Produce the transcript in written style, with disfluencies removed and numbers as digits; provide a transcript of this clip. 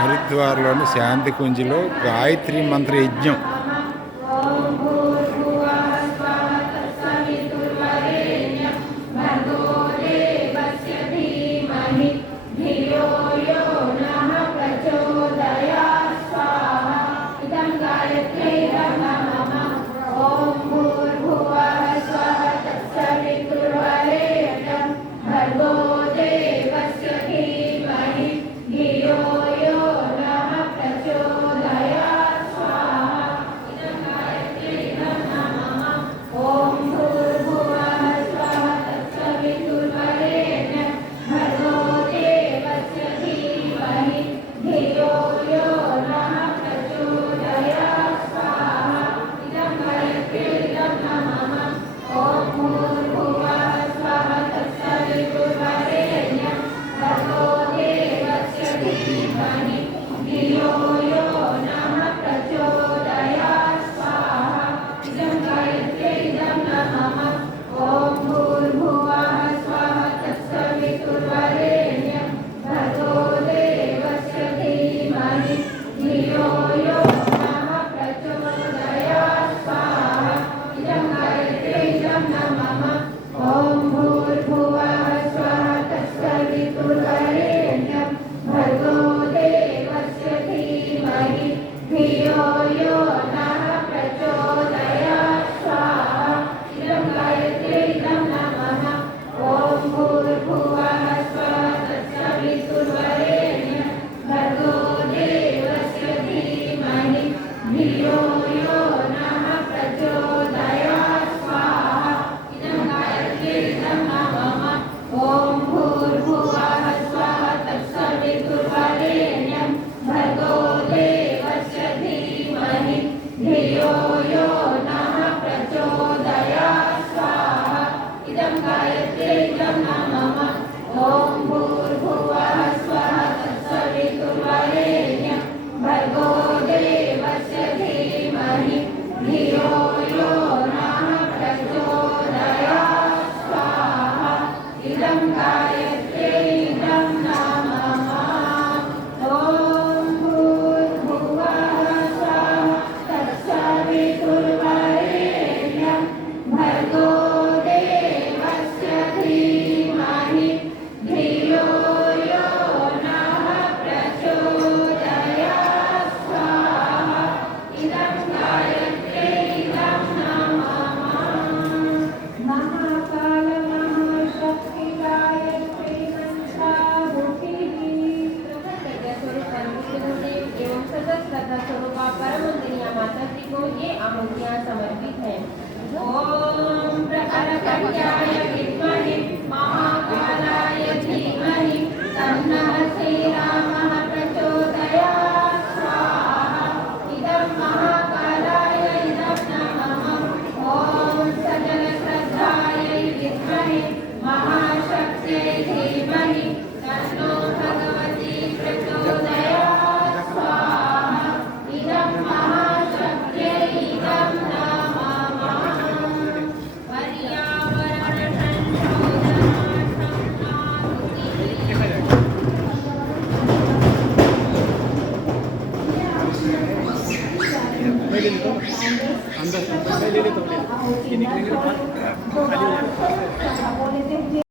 హరిద్వార్లోని శాంతి కుంజిలో గాయత్రి మంత్ర యజ్ఞం. समर्पित है। ओम प्रकटकट्याय विद्महे महाकालाय धीमहि तन्नः श्रीरामः प्रचोदयात् स्वाहा। इदं महाकालाय इदं नमः। ओम सजलश्रद्धायै विद्महे महाशक्त्यै धीमहि तन्नो भगवती प्रचोदयात् स्वाहा। इदं महाशक्त्यै इदं अंदर ले लेता हूँ, ये निकलेंगे तो खाली हो जाएगा।